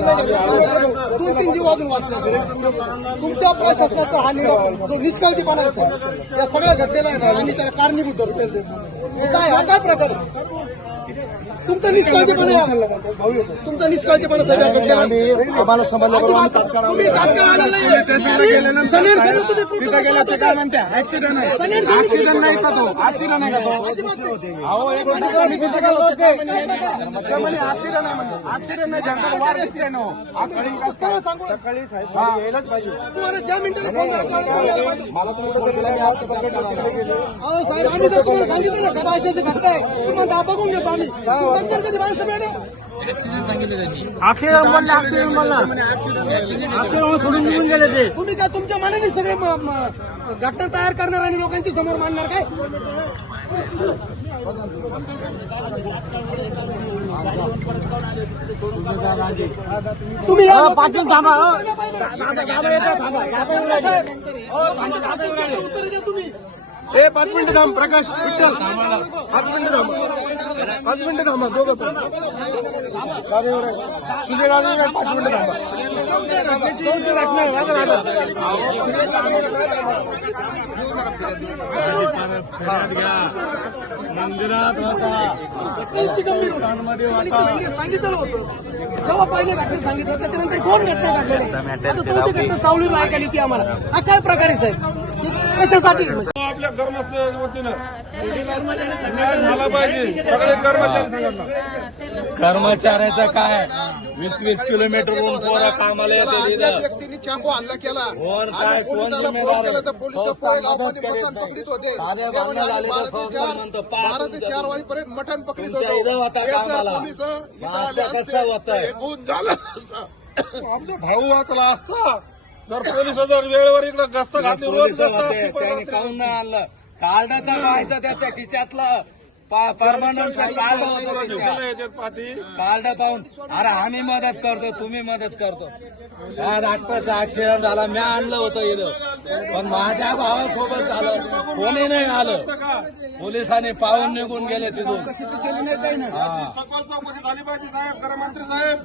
दोन तीन जीव अजून वाचले तुमच्या प्रशासनाचा हा निरोप जो निष्काळजीपणा आहे सर, या सगळ्या घटनेला आहे ना आम्ही त्याला कारणीभूत धरतो काय हा काय प्रकार आहे? तुमचा निष्काळजीपणा. तुमचा निष्काळजीपणा सगळ्या आम्हाला समजलं बरोबर आम्ही तात्काळ तुम्ही तात्काळ आला नाही. तुम्ही सनेर सर तुम्ही प्रोटोकॉल पाळताय का? ऍक्सिडेंट नाही सनेर सर ऍक्सिडेंट नाही का तो? ऍक्सिडेंट नाही का तो? अजिबात नाही. अहो एक मिनिट झाली किती काल होते. ते म्हणे ऍक्सिडेंट आहे म्हणे. ऍक्सिडेंट नाही जनता वार किती आहे ना ऍक्सिडेंट कसं काय सांगू? सकाळी साहेब यायलाच पाहिजे. तुम्हाला ज्या मिनिटाला फोन करा, त्यावेळेस फोन यायला पाहिजे. मला तुम्ही कसं दिलं मी आज सकाळी तिकडे गेलो. अहो साहेब आम्ही तर तुम्हाला सांगितलं ना घटना आहे. तुम्हाला बघून घेतो आम्ही? म्हणले ऍक्सिडेंट म्हणला ऍक्सिडेंट सोडून निघून गेले ते तुम्ही काय तुमच्या मनाने सगळे घटना तयार करणार आणि लोकांची समोर मांडणार काय तुम्ही पाटील थांबा हो. उत्तर द्या तुम्ही ए पाच मिनिटं थांब प्रकाश विठ्ठल पाच मिनिटं थांब पाच मिनिटं थांबा दोघं पण. सुजय गाडीवर आहे, पाच मिनिटं थांबा. चौथी गंभीर होतं. सांगितलं होतं. जेव्हा पहिले घटना सांगितलं त्याच्यानंतर दोन घटना घडलेल्या. आता चौथी घटना सावलीला ऐकायला ती आम्हाला. हा काय प्रकारे साहेब? कशासाठी? आपल्या कर्मचाऱ्या वतीनं न्याय झाला पाहिजे. सगळे कर्मचारी संघटना कर्मचाऱ्याचं काय? वीस वीस किलोमीटरवरून पोरं कामाला येते तिथं व्यक्तीने चाकू हल्ला केला. कोण काय कोण जिम्मेदार आहे? मदत करीत नाही. भांडणं झाले तर ते चार- म्हणतो, पहा बारा ते तुमच्या चार वाजेपर्यंत मटण पकडीत तुमच्या होतो. इथं होता एक जर कामाला. मग असं कसं होतंय? भाऊ वाचला असता. जर पोलीस जर वेळेवर इकडे गस्त घातली रोज पोलीस गस्त होते, असती, पण त्यांनी काहून नाही आणलं? कार्ड तर पाहायचं त्याच्या खिशातलं. परमनंटचं कार्ड होतं पाठी. कार्ड पाहून. अरे आम्ही मदत करतो तुम्ही मदत करतो. या डॉक्टरचा ऍक्सिडेंट झाला मी आणलं होतं इथं. पण माझ्या भावासोबत झालं. कोणी नाही आलं. पोलिसांनी पाहून निघून गेले तिथून. सखोल चौकशी झाली पाहिजे साहेब गृहमंत्री साहेब.